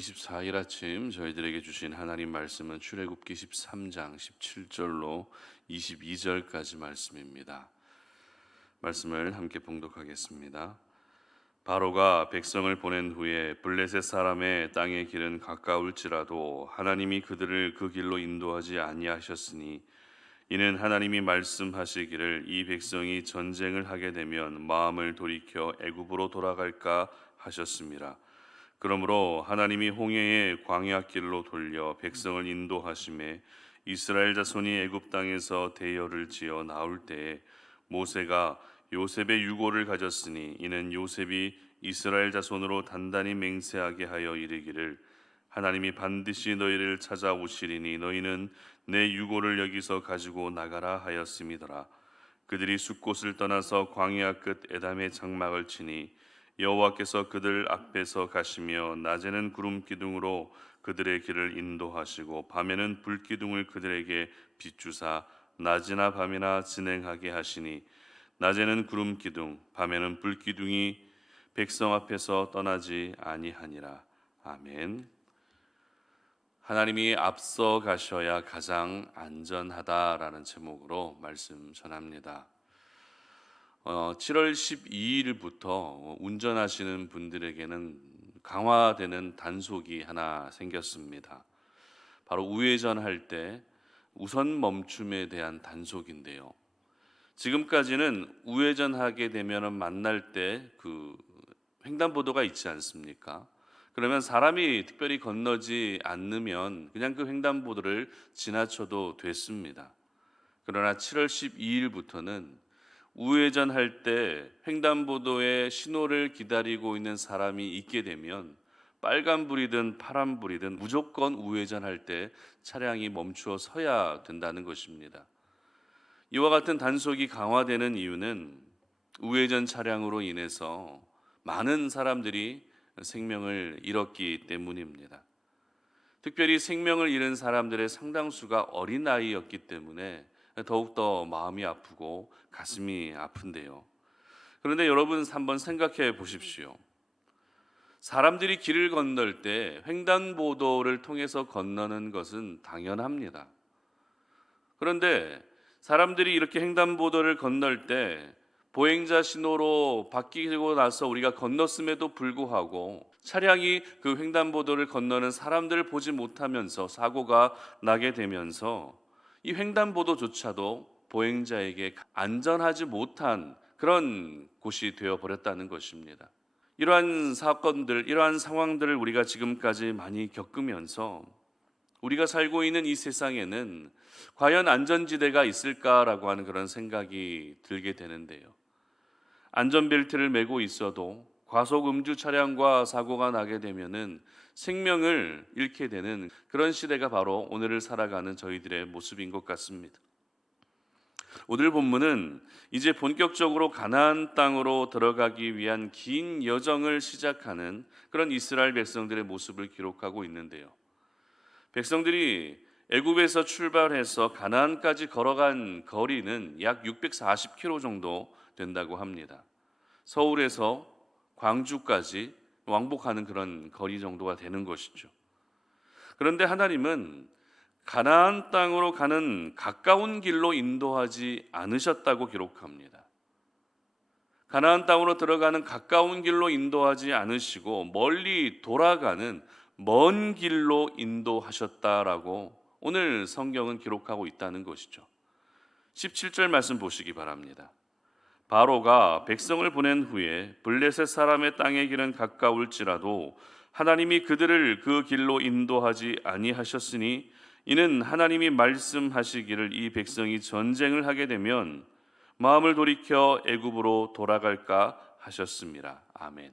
24일 아침 저희들에게 주신 하나님 말씀은 출애굽기 13장 17절로 22절까지 말씀입니다. 말씀을 함께 봉독하겠습니다. 바로가 백성을 보낸 후에 블레셋 사람의 땅의 길은 가까울지라도 하나님이 그들을 그 길로 인도하지 아니하셨으니 이는 하나님이 말씀하시기를 이 백성이 전쟁을 하게 되면 마음을 돌이켜 애굽으로 돌아갈까 하셨습니다. 그러므로 하나님이 홍해의 광야길로 돌려 백성을 인도하심에 이스라엘 자손이 애굽 땅에서 대열을 지어 나올 때에 모세가 요셉의 유고를 가졌으니 이는 요셉이 이스라엘 자손으로 단단히 맹세하게 하여 이르기를 하나님이 반드시 너희를 찾아오시리니 너희는 내 유고를 여기서 가지고 나가라 하였음이더라. 그들이 숫곳을 떠나서 광야 끝 에담의 장막을 치니 여호와께서 그들 앞에서 가시며 낮에는 구름 기둥으로 그들의 길을 인도하시고 밤에는 불 기둥을 그들에게 비추사 낮이나 밤이나 진행하게 하시니 낮에는 구름 기둥 밤에는 불 기둥이 백성 앞에서 떠나지 아니하니라. 아멘. 하나님이 앞서 가셔야 가장 안전하다라는 제목으로 말씀 전합니다. 7월 12일부터 운전하시는 분들에게는 강화되는 단속이 하나 생겼습니다. 바로 우회전할 때 우선 멈춤에 대한 단속인데요. 지금까지는 우회전하게 되면 만날 때 그 횡단보도가 있지 않습니까? 그러면 사람이 특별히 건너지 않으면 그냥 그 횡단보도를 지나쳐도 됐습니다. 그러나 7월 12일부터는 우회전할 때 횡단보도의 신호를 기다리고 있는 사람이 있게 되면 빨간불이든 파란불이든 무조건 우회전할 때 차량이 멈추어 서야 된다는 것입니다. 이와 같은 단속이 강화되는 이유는 우회전 차량으로 인해서 많은 사람들이 생명을 잃었기 때문입니다. 특별히 생명을 잃은 사람들의 상당수가 어린아이였기 때문에 더욱더 마음이 아프고 가슴이 아픈데요. 그런데 여러분 한번 생각해 보십시오. 사람들이 길을 건널 때 횡단보도를 통해서 건너는 것은 당연합니다. 그런데 사람들이 이렇게 횡단보도를 건널 때 보행자 신호로 바뀌고 나서 우리가 건넜음에도 불구하고 차량이 그 횡단보도를 건너는 사람들을 보지 못하면서 사고가 나게 되면서 이 횡단보도조차도 보행자에게 안전하지 못한 그런 곳이 되어버렸다는 것입니다. 이러한 사건들, 이러한 상황들을 우리가 지금까지 많이 겪으면서 우리가 살고 있는 이 세상에는 과연 안전지대가 있을까라고 하는 그런 생각이 들게 되는데요. 안전벨트를 매고 있어도 과속 음주 차량과 사고가 나게 되면은 생명을 잃게 되는 그런 시대가 바로 오늘을 살아가는 저희들의 모습인 것 같습니다. 오늘 본문은 이제 본격적으로 가나안 땅으로 들어가기 위한 긴 여정을 시작하는 그런 이스라엘 백성들의 모습을 기록하고 있는데요. 백성들이 애굽에서 출발해서 가나안까지 걸어간 거리는 약 640km 정도 된다고 합니다. 서울에서 광주까지 왕복하는 그런 거리 정도가 되는 것이죠. 그런데 하나님은 가나안 땅으로 가는 가까운 길로 인도하지 않으셨다고 기록합니다. 가나안 땅으로 들어가는 가까운 길로 인도하지 않으시고 멀리 돌아가는 먼 길로 인도하셨다라고 오늘 성경은 기록하고 있다는 것이죠. 17절 말씀 보시기 바랍니다. 바로가 백성을 보낸 후에 블레셋 사람의 땅의 길은 가까울지라도 하나님이 그들을 그 길로 인도하지 아니하셨으니 이는 하나님이 말씀하시기를 이 백성이 전쟁을 하게 되면 마음을 돌이켜 애굽으로 돌아갈까 하셨습니다. 아멘.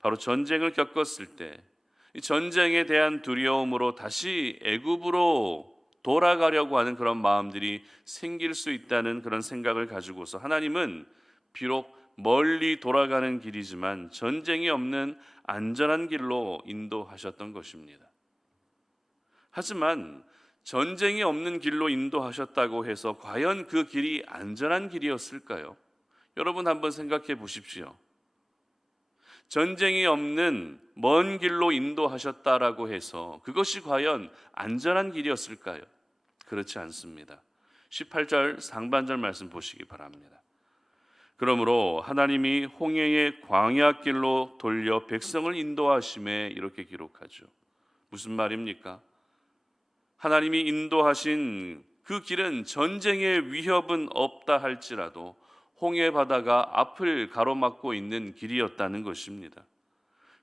바로 전쟁을 겪었을 때 이 전쟁에 대한 두려움으로 다시 애굽으로 돌아가려고 하는 그런 마음들이 생길 수 있다는 그런 생각을 가지고서 하나님은 비록 멀리 돌아가는 길이지만 전쟁이 없는 안전한 길로 인도하셨던 것입니다. 하지만 전쟁이 없는 길로 인도하셨다고 해서 과연 그 길이 안전한 길이었을까요? 여러분 한번 생각해 보십시오. 전쟁이 없는 먼 길로 인도하셨다라고 해서 그것이 과연 안전한 길이었을까요? 그렇지 않습니다. 18절 상반절 말씀 보시기 바랍니다. 그러므로 하나님이 홍해의 광야길로 돌려 백성을 인도하심에, 이렇게 기록하죠. 무슨 말입니까? 하나님이 인도하신 그 길은 전쟁의 위협은 없다 할지라도 홍해 바다가 앞을 가로막고 있는 길이었다는 것입니다.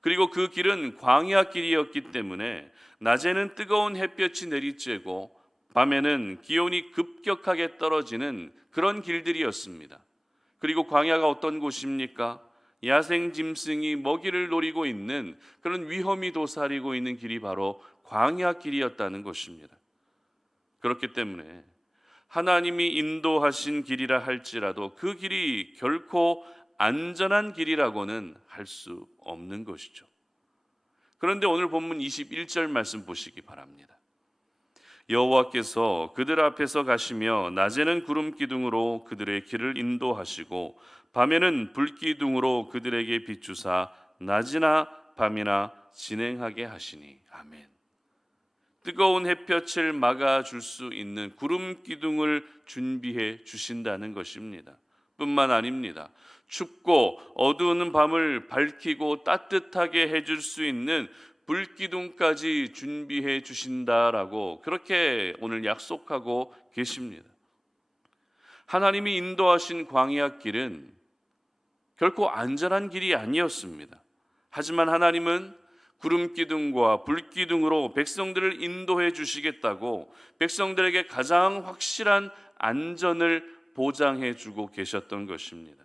그리고 그 길은 광야 길이었기 때문에 낮에는 뜨거운 햇볕이 내리쬐고 밤에는 기온이 급격하게 떨어지는 그런 길들이었습니다. 그리고 광야가 어떤 곳입니까? 야생 짐승이 먹이를 노리고 있는 그런 위험이 도사리고 있는 길이 바로 광야 길이었다는 것입니다. 그렇기 때문에 하나님이 인도하신 길이라 할지라도 그 길이 결코 안전한 길이라고는 할 수 없는 것이죠. 그런데 오늘 본문 21절 말씀 보시기 바랍니다. 여호와께서 그들 앞에서 가시며 낮에는 구름 기둥으로 그들의 길을 인도하시고 밤에는 불 기둥으로 그들에게 비추사 낮이나 밤이나 진행하게 하시니. 아멘. 뜨거운 햇볕을 막아줄 수 있는 구름 기둥을 준비해 주신다는 것입니다. 뿐만 아닙니다. 춥고 어두운 밤을 밝히고 따뜻하게 해줄 수 있는 불기둥까지 준비해 주신다라고 그렇게 오늘 약속하고 계십니다. 하나님이 인도하신 광야 길은 결코 안전한 길이 아니었습니다. 하지만 하나님은 구름 기둥과 불 기둥으로 백성들을 인도해 주시겠다고 백성들에게 가장 확실한 안전을 보장해 주고 계셨던 것입니다.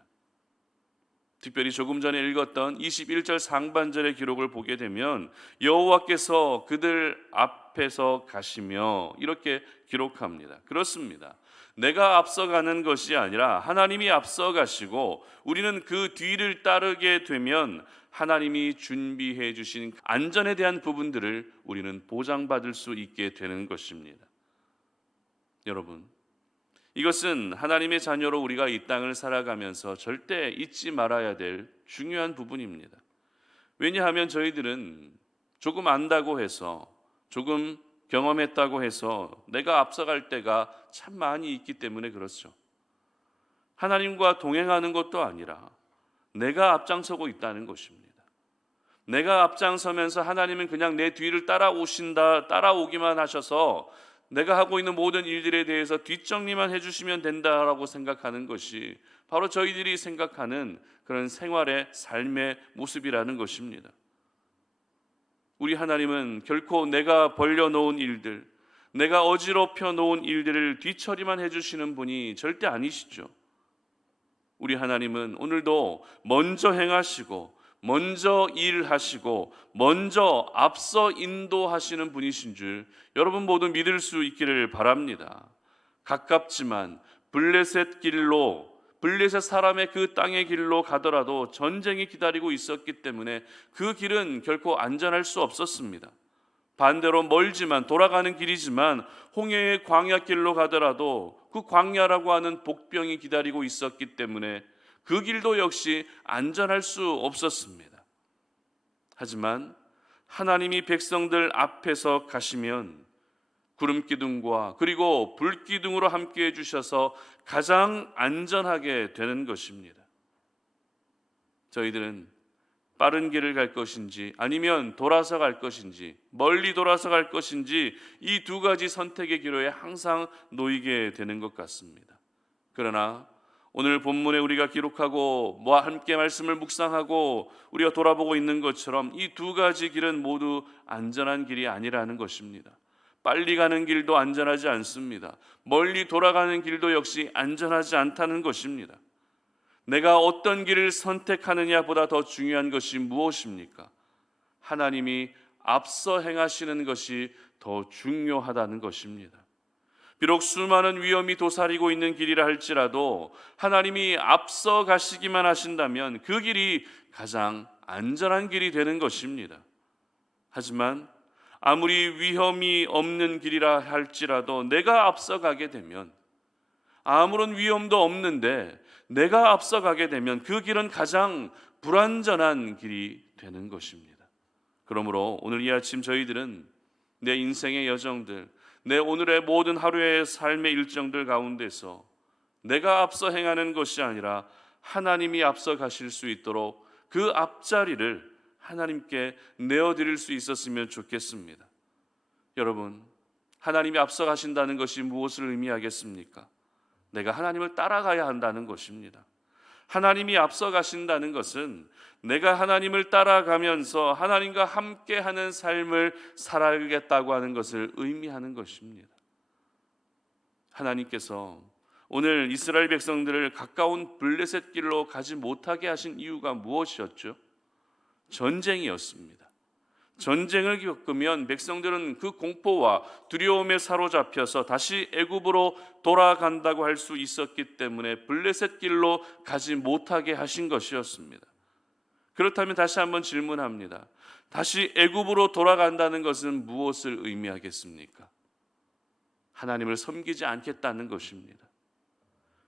특별히 조금 전에 읽었던 21절 상반절의 기록을 보게 되면 여호와께서 그들 앞에서 가시며, 이렇게 기록합니다. 그렇습니다. 내가 앞서가는 것이 아니라 하나님이 앞서가시고 우리는 그 뒤를 따르게 되면 하나님이 준비해 주신 안전에 대한 부분들을 우리는 보장받을 수 있게 되는 것입니다. 여러분, 이것은 하나님의 자녀로 우리가 이 땅을 살아가면서 절대 잊지 말아야 될 중요한 부분입니다. 왜냐하면 저희들은 조금 안다고 해서, 조금 경험했다고 해서 내가 앞서갈 때가 참 많이 있기 때문에 그렇죠. 하나님과 동행하는 것도 아니라 내가 앞장서고 있다는 것입니다. 내가 앞장서면서 하나님은 그냥 내 뒤를 따라오기만 하셔서 내가 하고 있는 모든 일들에 대해서 뒷정리만 해주시면 된다라고 생각하는 것이 바로 저희들이 생각하는 그런 생활의 삶의 모습이라는 것입니다. 우리 하나님은 결코 내가 벌려놓은 일들, 내가 어지럽혀 놓은 일들을 뒤처리만 해주시는 분이 절대 아니시죠. 우리 하나님은 오늘도 먼저 행하시고 먼저 일하시고 먼저 앞서 인도하시는 분이신 줄 여러분 모두 믿을 수 있기를 바랍니다. 가깝지만 블레셋 사람의 그 땅의 길로 가더라도 전쟁이 기다리고 있었기 때문에 그 길은 결코 안전할 수 없었습니다. 반대로 멀지만 돌아가는 길이지만 홍해의 광야길로 가더라도 그 광야라고 하는 복병이 기다리고 있었기 때문에 그 길도 역시 안전할 수 없었습니다. 하지만 하나님이 백성들 앞에서 가시면 구름기둥과 그리고 불기둥으로 함께 해주셔서 가장 안전하게 되는 것입니다. 저희들은 빠른 길을 갈 것인지 아니면 돌아서 갈 것인지 멀리 돌아서 갈 것인지 이 두 가지 선택의 기로에 항상 놓이게 되는 것 같습니다. 그러나 오늘 본문에 우리가 기록하고 함께 말씀을 묵상하고 우리가 돌아보고 있는 것처럼 이 두 가지 길은 모두 안전한 길이 아니라는 것입니다. 빨리 가는 길도 안전하지 않습니다. 멀리 돌아가는 길도 역시 안전하지 않다는 것입니다. 내가 어떤 길을 선택하느냐보다 더 중요한 것이 무엇입니까? 하나님이 앞서 행하시는 것이 더 중요하다는 것입니다. 비록 수많은 위험이 도사리고 있는 길이라 할지라도 하나님이 앞서 가시기만 하신다면 그 길이 가장 안전한 길이 되는 것입니다. 하지만 아무리 위험이 없는 길이라 할지라도 내가 앞서 가게 되면, 아무런 위험도 없는데 내가 앞서가게 되면 그 길은 가장 불안전한 길이 되는 것입니다. 그러므로 오늘 이 아침 저희들은 내 인생의 여정들, 내 오늘의 모든 하루의 삶의 일정들 가운데서 내가 앞서 행하는 것이 아니라 하나님이 앞서 가실 수 있도록 그 앞자리를 하나님께 내어드릴 수 있었으면 좋겠습니다. 여러분, 하나님이 앞서 가신다는 것이 무엇을 의미하겠습니까? 내가 하나님을 따라가야 한다는 것입니다. 하나님이 앞서 가신다는 것은 내가 하나님을 따라가면서 하나님과 함께하는 삶을 살아가겠다고 하는 것을 의미하는 것입니다. 하나님께서 오늘 이스라엘 백성들을 가까운 블레셋 길로 가지 못하게 하신 이유가 무엇이었죠? 전쟁이었습니다. 전쟁을 겪으면 백성들은 그 공포와 두려움에 사로잡혀서 다시 애굽으로 돌아간다고 할 수 있었기 때문에 블레셋 길로 가지 못하게 하신 것이었습니다. 그렇다면 다시 한번 질문합니다. 다시 애굽으로 돌아간다는 것은 무엇을 의미하겠습니까? 하나님을 섬기지 않겠다는 것입니다.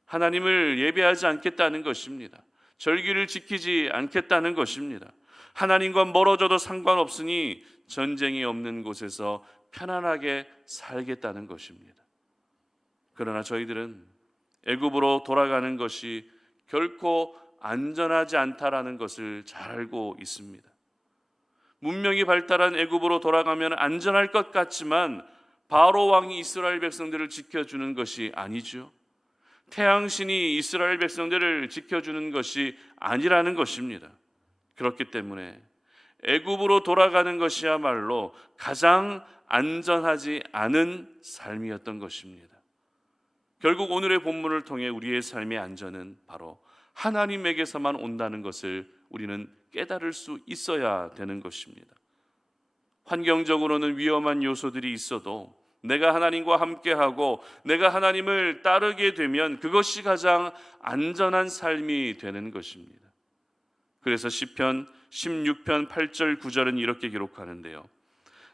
하나님을 예배하지 않겠다는 것입니다. 절기를 지키지 않겠다는 것입니다. 하나님과 멀어져도 상관없으니 전쟁이 없는 곳에서 편안하게 살겠다는 것입니다. 그러나 저희들은 애굽으로 돌아가는 것이 결코 안전하지 않다라는 것을 잘 알고 있습니다. 문명이 발달한 애굽으로 돌아가면 안전할 것 같지만 바로 왕이 이스라엘 백성들을 지켜주는 것이 아니죠. 태양신이 이스라엘 백성들을 지켜주는 것이 아니라는 것입니다. 그렇기 때문에 애굽으로 돌아가는 것이야말로 가장 안전하지 않은 삶이었던 것입니다. 결국 오늘의 본문을 통해 우리의 삶의 안전은 바로 하나님에게서만 온다는 것을 우리는 깨달을 수 있어야 되는 것입니다. 환경적으로는 위험한 요소들이 있어도 내가 하나님과 함께하고 내가 하나님을 따르게 되면 그것이 가장 안전한 삶이 되는 것입니다. 그래서 시편 16편 8절 9절은 이렇게 기록하는데요.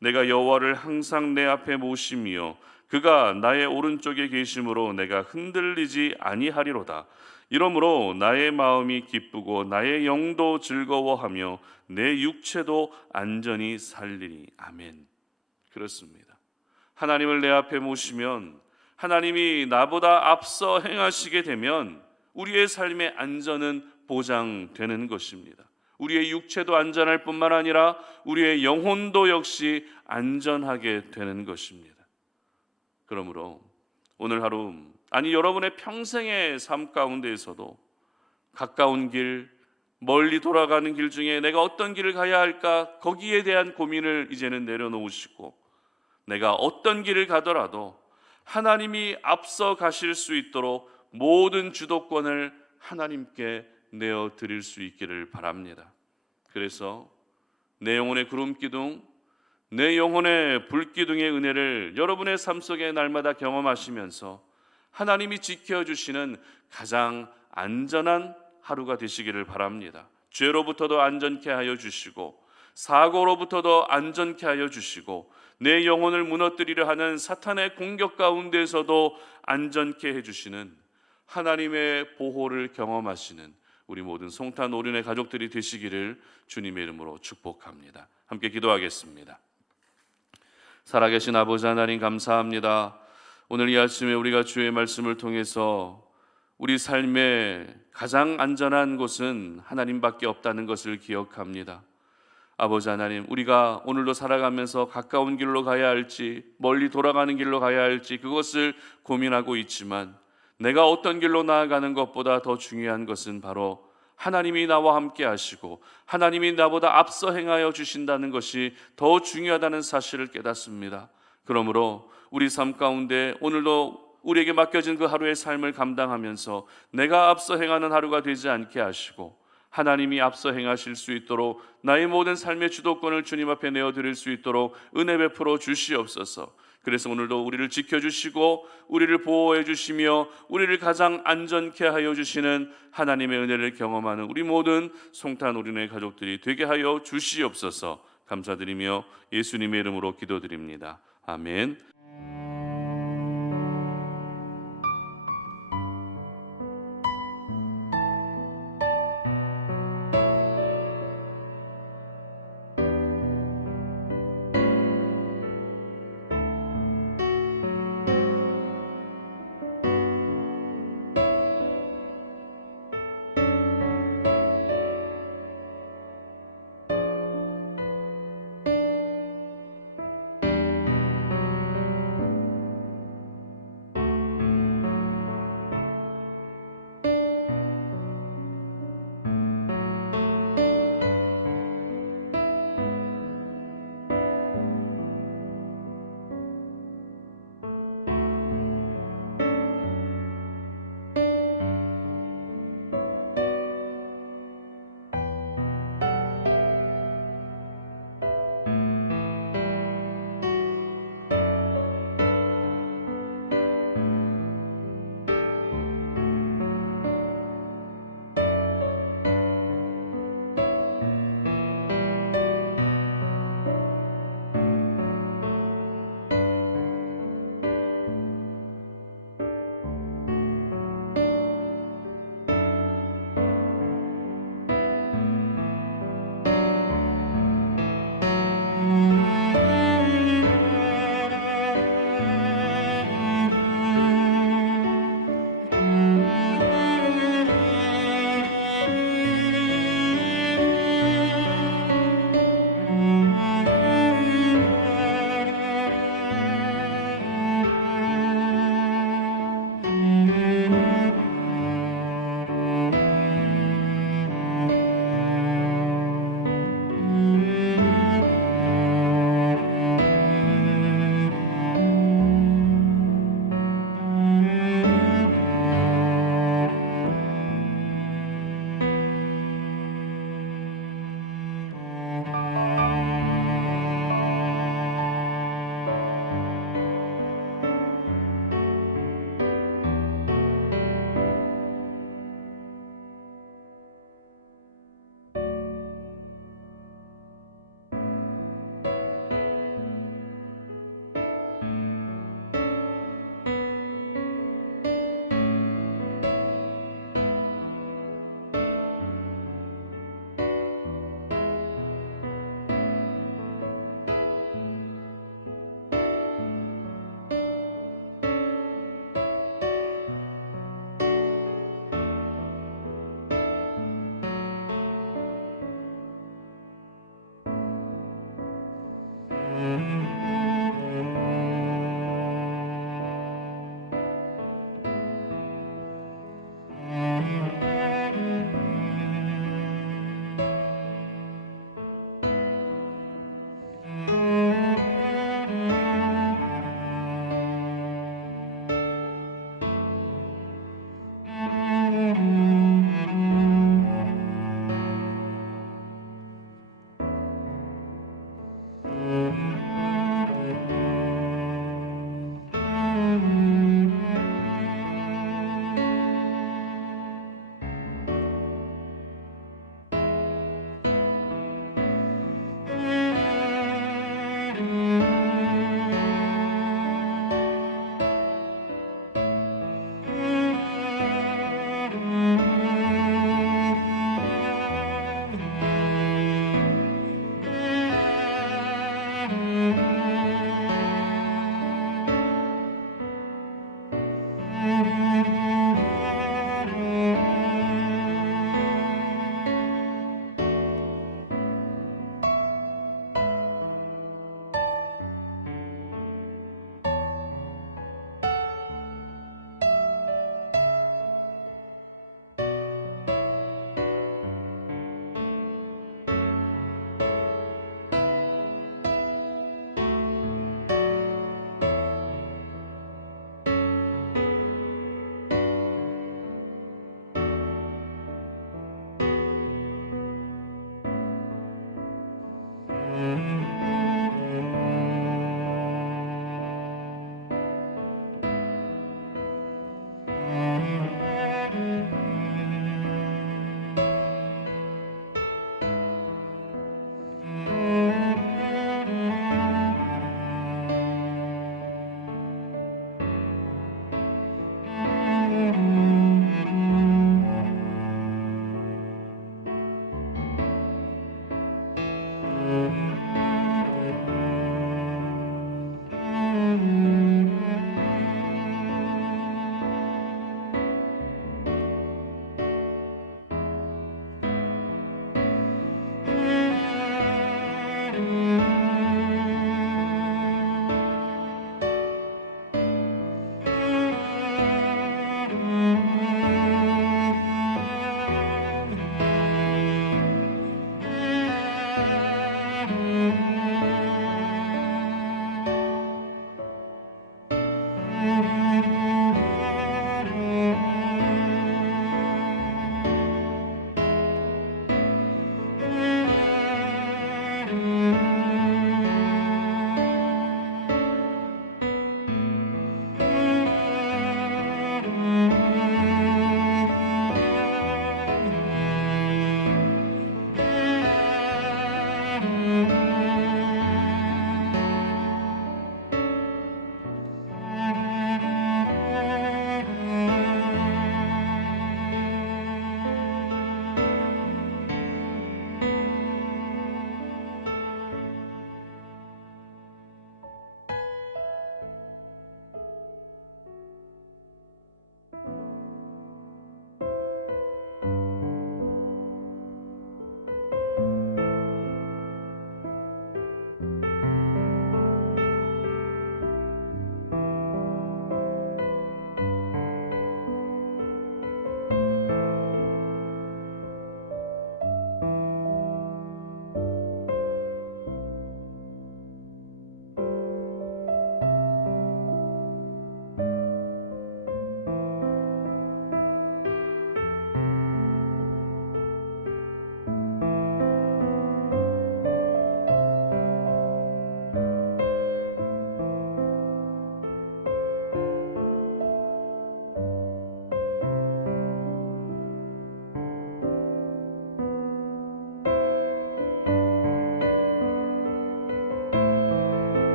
내가 여호와를 항상 내 앞에 모심이요 그가 나의 오른쪽에 계심으로 내가 흔들리지 아니하리로다. 이러므로 나의 마음이 기쁘고 나의 영도 즐거워하며 내 육체도 안전히 살리니. 아멘. 그렇습니다. 하나님을 내 앞에 모시면 하나님이 나보다 앞서 행하시게 되면 우리의 삶의 안전은 보장되는 것입니다. 우리의 육체도 안전할 뿐만 아니라 우리의 영혼도 역시 안전하게 되는 것입니다. 그러므로 오늘 하루, 아니 여러분의 평생의 삶 가운데에서도 가까운 길, 멀리 돌아가는 길 중에 내가 어떤 길을 가야 할까, 거기에 대한 고민을 이제는 내려놓으시고 내가 어떤 길을 가더라도 하나님이 앞서 가실 수 있도록 모든 주도권을 하나님께 내어드릴 수 있기를 바랍니다. 그래서 내 영혼의 구름기둥, 내 영혼의 불기둥의 은혜를 여러분의 삶 속에 날마다 경험하시면서 하나님이 지켜주시는 가장 안전한 하루가 되시기를 바랍니다. 죄로부터도 안전케 하여 주시고 사고로부터도 안전케 하여 주시고 내 영혼을 무너뜨리려 하는 사탄의 공격 가운데서도 안전케 해주시는 하나님의 보호를 경험하시는 우리 모든 송탄 오륜의 가족들이 되시기를 주님의 이름으로 축복합니다. 함께 기도하겠습니다. 살아계신 아버지 하나님 감사합니다. 오늘 이 아침에 우리가 주의 말씀을 통해서 우리 삶의 가장 안전한 곳은 하나님밖에 없다는 것을 기억합니다. 아버지 하나님, 우리가 오늘도 살아가면서 가까운 길로 가야 할지 멀리 돌아가는 길로 가야 할지 그것을 고민하고 있지만 내가 어떤 길로 나아가는 것보다 더 중요한 것은 바로 하나님이 나와 함께 하시고 하나님이 나보다 앞서 행하여 주신다는 것이 더 중요하다는 사실을 깨닫습니다. 그러므로 우리 삶 가운데 오늘도 우리에게 맡겨진 그 하루의 삶을 감당하면서 내가 앞서 행하는 하루가 되지 않게 하시고 하나님이 앞서 행하실 수 있도록 나의 모든 삶의 주도권을 주님 앞에 내어드릴 수 있도록 은혜 베풀어 주시옵소서. 그래서 오늘도 우리를 지켜주시고 우리를 보호해 주시며 우리를 가장 안전케 하여 주시는 하나님의 은혜를 경험하는 우리 모든 송탄 오륜의 가족들이 되게 하여 주시옵소서. 감사드리며 예수님의 이름으로 기도드립니다. 아멘.